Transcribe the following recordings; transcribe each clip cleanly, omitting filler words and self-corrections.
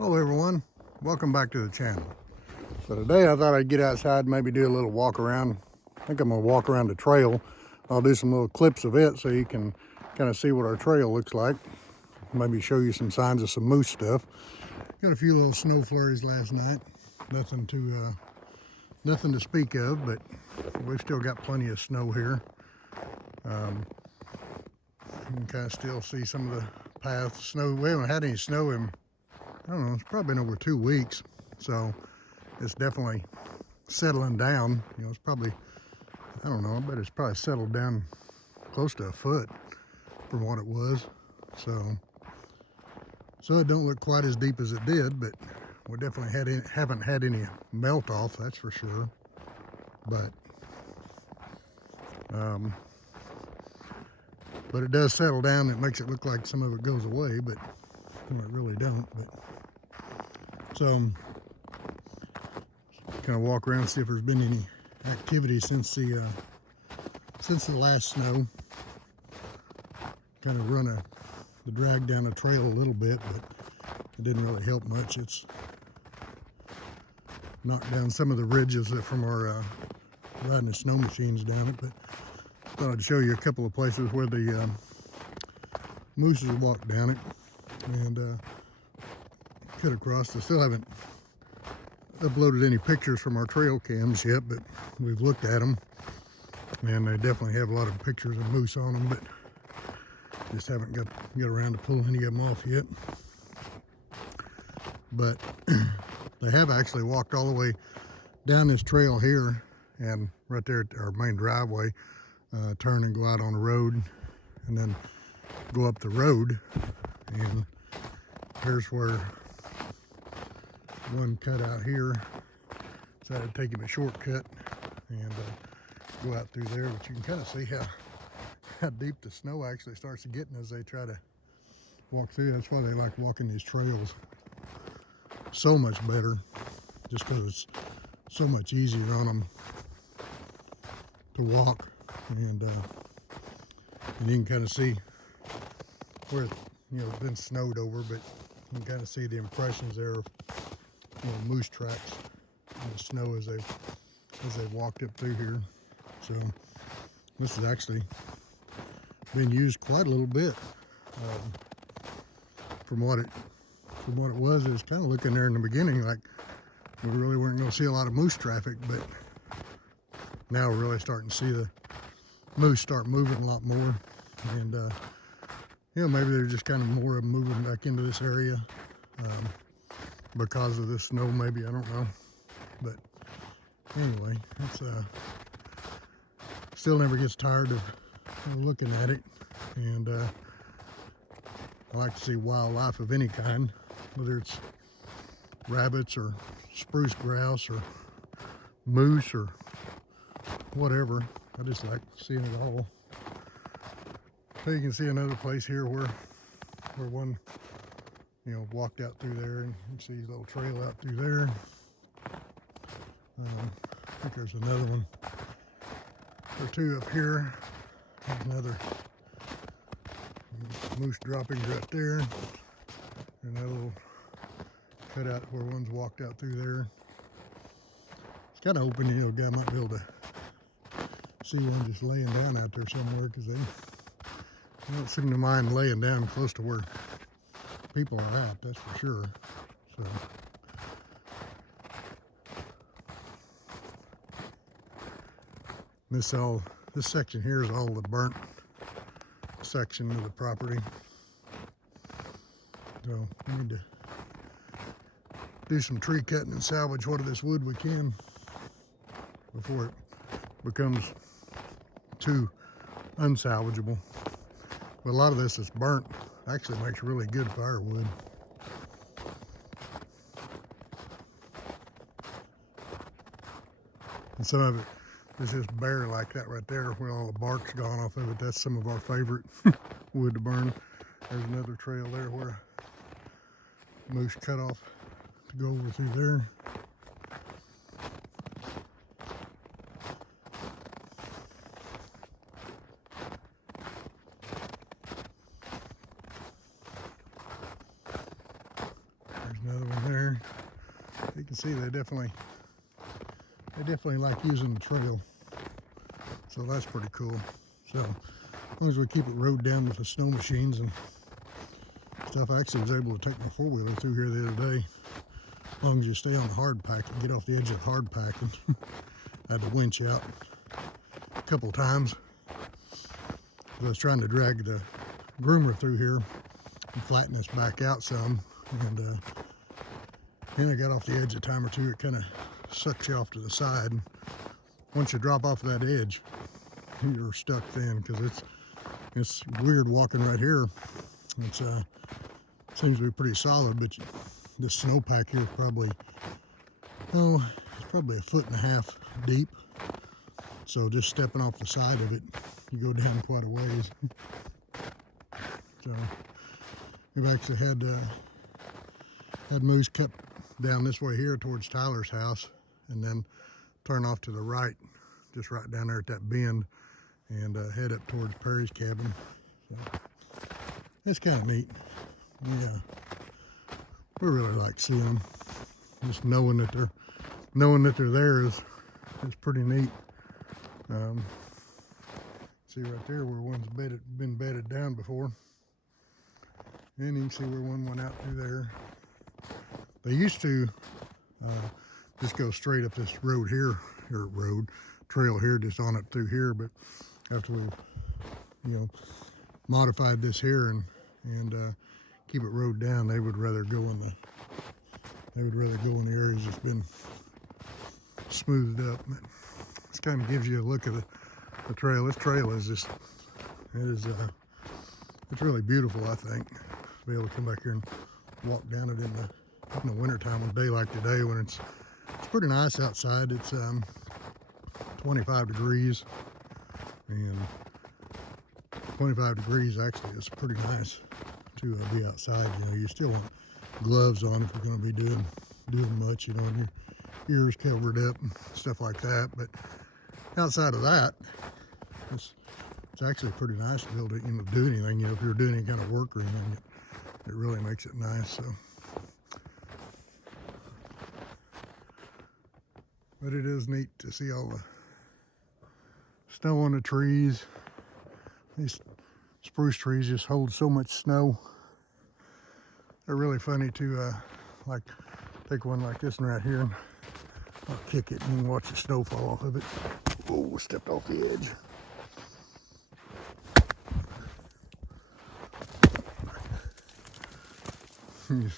Hello everyone, welcome back to the channel. So today I thought I'd get outside and maybe do a little walk around. I think I'm gonna walk around the trail. I'll do some little clips of it so you can kind of see what our trail looks like. Maybe show you some signs of some moose stuff. Got a few little snow flurries last night. Nothing to speak of, but we've still got plenty of snow here. You can kind of still see some of the paths. Snow, we haven't had any snow in, I don't know, it's probably been over 2 weeks. So it's definitely settling down. You know, it's probably, I don't know, I bet it's probably settled down close to a foot from what it was. So it don't look quite as deep as it did, but we definitely haven't had any melt off, that's for sure. But it does settle down. It makes it look like some of it goes away, but well, it really don't. But so kind of walk around, see if there's been any activity since the last snow. Kind of run the drag down the trail a little bit, but it didn't really help much. It's knocked down some of the ridges from our riding the snow machines down it. But I thought I'd show you a couple of places where the moose has walked down it and cut across. I still haven't uploaded any pictures from our trail cams yet, but we've looked at them and they definitely have a lot of pictures of moose on them, but just haven't got around to pulling any of them off yet. But they have actually walked all the way down this trail here and right there at our main driveway, turn and go out on the road and then go up the road. And here's where one cut out here, so I had to take him a shortcut and go out through there. But you can kind of see how deep the snow actually starts to get as they try to walk through. That's why they like walking these trails so much better, just because it's so much easier on them to walk. And you can kind of see where it's been snowed over, but you can kind of see the impressions there of moose tracks in the snow as they walked up through here. So this has actually been used quite a little bit. From what it was kind of looking there in the beginning like we really weren't going to see a lot of moose traffic, but now we're really starting to see the moose start moving a lot more. And maybe they're just kind of more of moving back into this area because of the snow, maybe, I don't know. But anyway, it's still never gets tired of looking at it. And I like to see wildlife of any kind, whether it's rabbits or spruce grouse or moose or whatever. I just like seeing it all. So you can see another place here where one walked out through there, and you can see his little trail out through there. I think there's another one or two up here. There's another moose droppings right there, and that little cutout where one's walked out through there. It's kind of hoping guy might be able to see one just laying down out there somewhere, because they don't seem to mind laying down close to where people are at, that's for sure. So this section here is all the burnt section of the property. So we need to do some tree cutting and salvage what of this wood we can before it becomes too unsalvageable. But a lot of this is burnt. Actually makes really good firewood. And some of it is just bare like that right there where all the bark's gone off of it. That's some of our favorite wood to burn. There's another trail there where moose cut off to go over through there. There's another one can see they definitely like using the trail. So that's pretty cool. So as long as we keep it rode down with the snow machines and stuff, I actually was able to take my four-wheeler through here the other day. As long as you stay on the hard pack and get off the edge of the hard pack. And I had to winch out a couple times. I was trying to drag the groomer through here and flatten this back out some. And then I got off the edge a time or two. It kind of sucks you off to the side. And once you drop off that edge, you're stuck then, because it's weird walking right here. It's seems to be pretty solid, but this snowpack here is probably, it's probably 1.5 feet deep. So just stepping off the side of it, you go down quite a ways. So we've actually had moose cut down this way here towards Tyler's house, and then turn off to the right, just right down there at that bend, and head up towards Perry's cabin. So it's kind of neat. Yeah, we really like seeing them. Just knowing that they're there is pretty neat. See right there where one's been bedded down before, and you can see where one went out through there. They used to just go straight up this road here, or trail here, just on up through here. But after we've, modified this here and keep it rode down, they would rather go in the areas that's been smoothed up. But this kind of gives you a look at the trail. This trail is just, it's really beautiful, I think, to be able to come back here and walk down it in the wintertime, a day like today when it's pretty nice outside. It's 25 degrees, and 25 degrees actually is pretty nice to be outside. You still want gloves on if you're going to be doing much, and your ears covered up and stuff like that. But outside of that, it's actually pretty nice to be able to do anything. If you're doing any kind of work or anything, it really makes it nice. So, but it is neat to see all the snow on the trees. These spruce trees just hold so much snow. They're really funny to like take one like this one right here, and I'll kick it and you can watch the snow fall off of it. Oh, stepped off the edge. You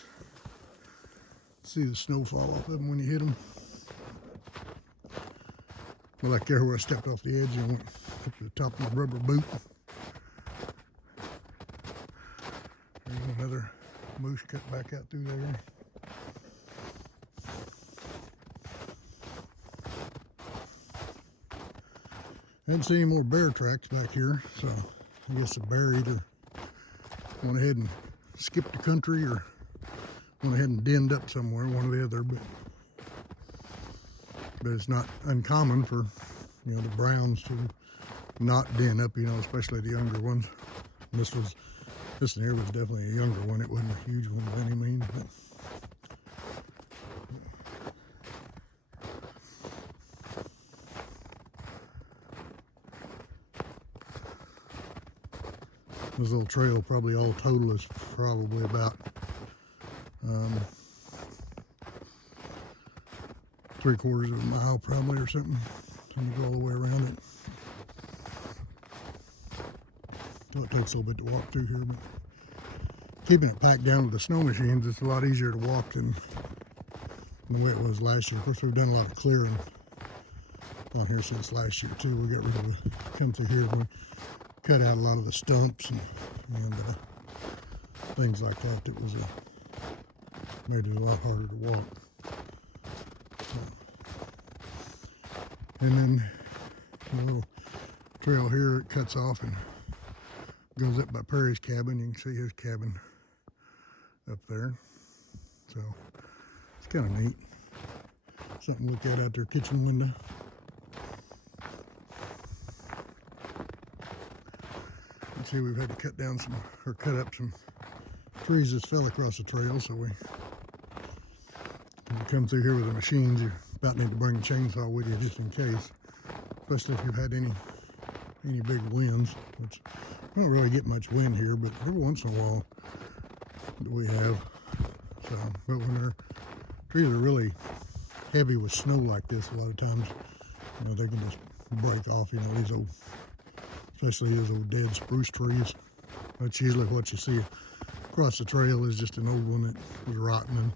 see the snow fall off of them when you hit them. Well, like there where I stepped off the edge and went up to the top of my rubber boot. There's another moose cut back out through there. I didn't see any more bear tracks back here, so I guess the bear either went ahead and skipped the country or went ahead and denned up somewhere, one or the other. But it's not uncommon for the browns to not den up, especially the younger ones. This one here was definitely a younger one. It wasn't a huge one by any means. But this little trail, probably all total, is probably about 3/4 of a mile, probably, or something. And you go all the way around it. So it takes a little bit to walk through here, but keeping it packed down with the snow machines, it's a lot easier to walk than the way it was last year. Of course, we've done a lot of clearing on here since last year too. We got rid of come through here, we cut out a lot of the stumps and things like that. That was made it a lot harder to walk. And then the little trail here, it cuts off and goes up by Perry's cabin. You can see his cabin up there. So it's kind of neat. Something to look at out their kitchen window. You can see we've had to cut up some trees that fell across the trail, so we come through here with the machines, you about need to bring a chainsaw with you just in case, especially if you've had any big winds, which we don't really get much wind here, but every once in a while we have. So, but when our trees are really heavy with snow like this, a lot of times, you know, they can just break off, you know, these old, especially these old dead spruce trees. That's usually what you see across the trail, is just an old one that was rotten,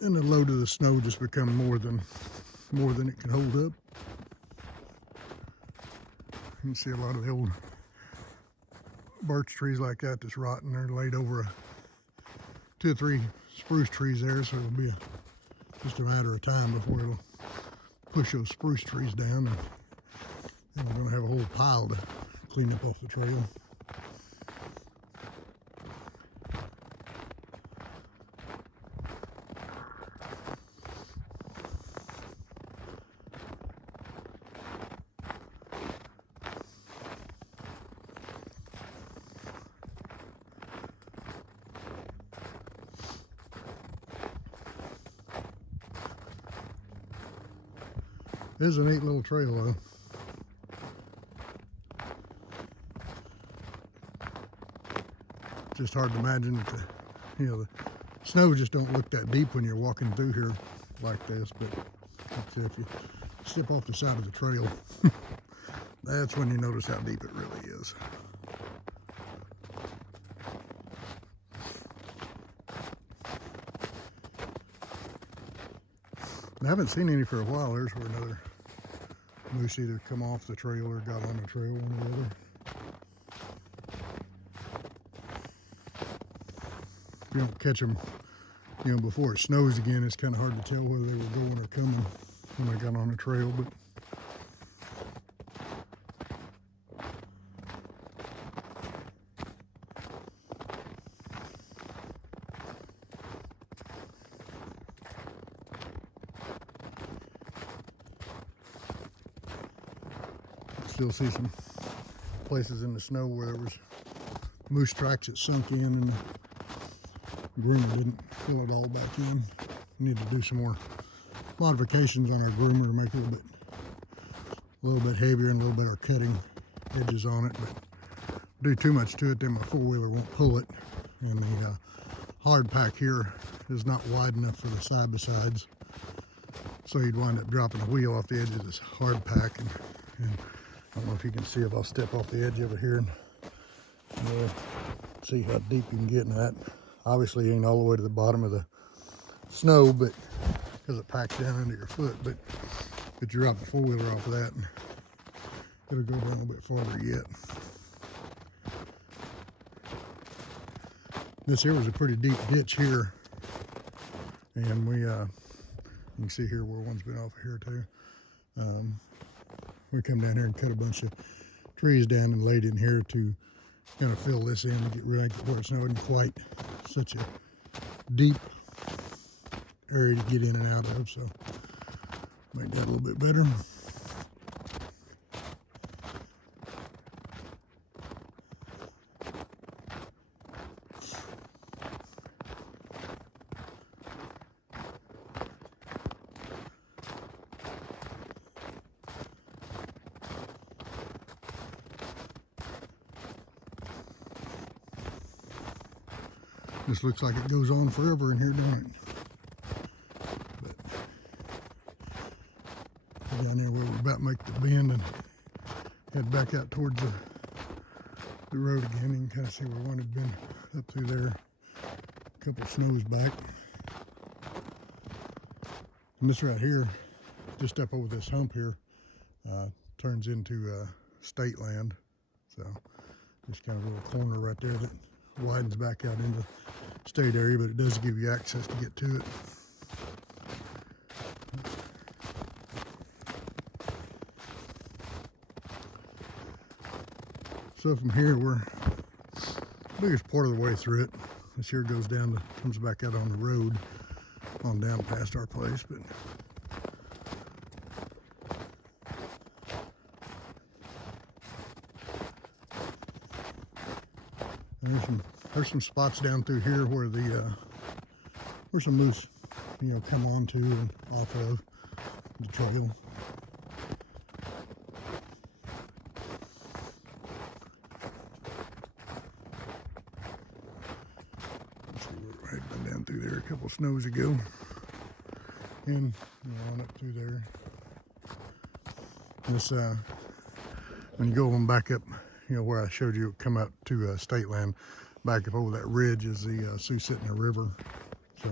and the load of the snow just become more than it can hold up. You can see a lot of the old birch trees like that that's rotten. They're laid over 2 or 3 spruce trees there, so it'll be just a matter of time before it'll push those spruce trees down, and then we're going to have a whole pile to clean up off the trail. It is a neat little trail though. Just hard to imagine that the snow just don't look that deep when you're walking through here like this, but if you step off the side of the trail, that's when you notice how deep it really is. I haven't seen any for a while. There's where another moose either come off the trail or got on the trail, one or the other. If you don't catch them, before it snows again, it's kind of hard to tell whether they were going or coming when they got on the trail. But still see some places in the snow where there was moose tracks that sunk in and the groomer didn't fill it all back in. We need to do some more modifications on our groomer to make it a little bit heavier and a little better cutting edges on it. But do too much to it, then my 4-wheeler won't pull it. And the hard pack here is not wide enough for the side-by-sides, so you'd wind up dropping the wheel off the edge of this hard pack. And I don't know if you can see if I'll step off the edge over here and see how deep you can get in that. Obviously it ain't all the way to the bottom of the snow, but because it packs down under your foot, but you drop the 4-wheeler off of that and it'll go down a little bit farther yet. This here was a pretty deep ditch here, and we you can see here where one's been off here too. We come down here and cut a bunch of trees down and laid in here to kind of fill this in and get rid of where it's not quite such a deep area to get in and out of, so make that a little bit better. This looks like it goes on forever in here, doesn't it? But down there where we're about to make the bend and head back out towards the road again, you can kind of see where one had been up through there a couple of snows back. And this right here, just up over this hump here, turns into state land. So just kind of a little corner right there that widens back out into state area, but it does give you access to get to it. So from here, we're the biggest part of the way through it. This here goes down comes back out on the road on down past our place, but there's some spots down through here where some moose come onto and off of the trail. Let's see, I had been down through there a couple snows ago, and on up through there. This when you go on back up, where I showed you come up to state land, back up over that ridge is the Susitna River. So,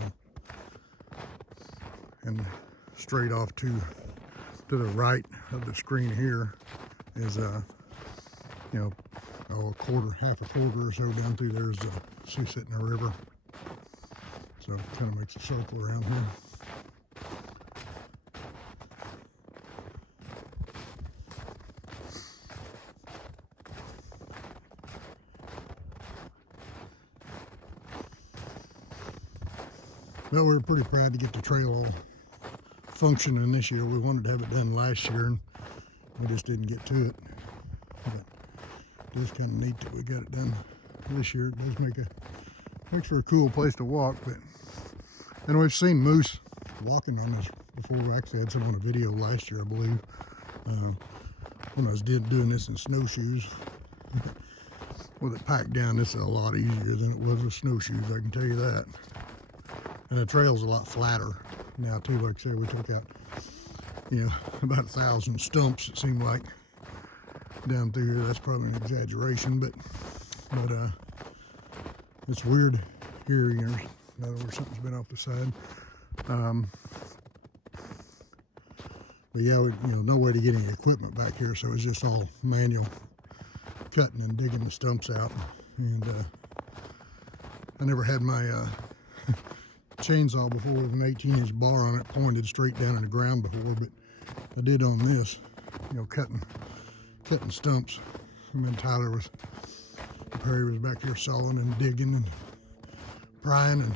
and straight off to the right of the screen here is half a quarter or so down through there is the Susitna River. So it kind of makes a circle around here. Well, we were pretty proud to get the trail all functioning this year. We wanted to have it done last year, and we just didn't get to it. But it is kind of neat that we got it done this year. It does makes for a cool place to walk. But and we've seen moose walking on this before. We actually had some on a video last year, I believe, when I was doing this in snowshoes. With it packed down, this is a lot easier than it was with snowshoes, I can tell you that. And the trail's a lot flatter now too. Like I said, we took out, about 1,000 stumps, it seemed like, down through here. That's probably an exaggeration, but it's weird here, now where something's been off the side. But yeah, no way to get any equipment back here, so it's just all manual cutting and digging the stumps out. And I never had my chainsaw before with an 18-inch bar on it pointed straight down in the ground before, but I did on this, cutting stumps. And then Perry was back here sawing and digging and prying and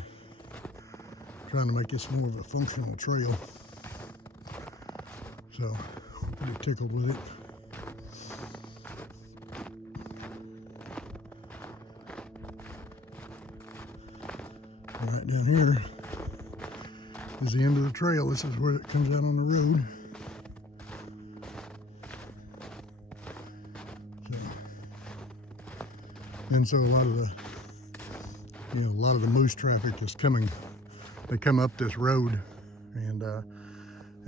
trying to make this more of a functional trail. So, pretty tickled with it. Right down here is the end of the trail. This is where it comes out on the road. And so a lot of the moose traffic is coming. They come up this road and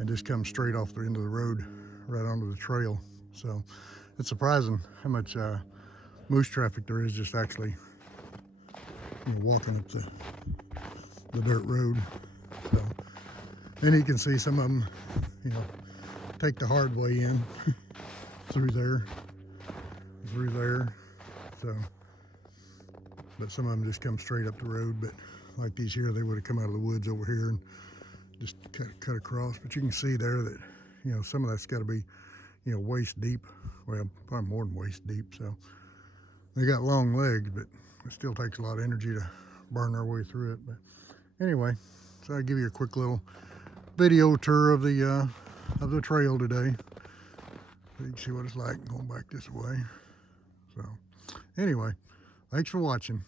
just come straight off the end of the road right onto the trail. So it's surprising how much moose traffic there is just actually walking up the dirt road. So, and you can see some of them, take the hard way in through there. So, but some of them just come straight up the road. But like these here, they would have come out of the woods over here and just cut across. But you can see there that, some of that's got to be, waist deep. Well, probably more than waist deep. So they got long legs, but it still takes a lot of energy to burn our way through it. But anyway, so I'll give you a quick little video tour of the trail today. So you can see what it's like going back this way. So anyway, thanks for watching.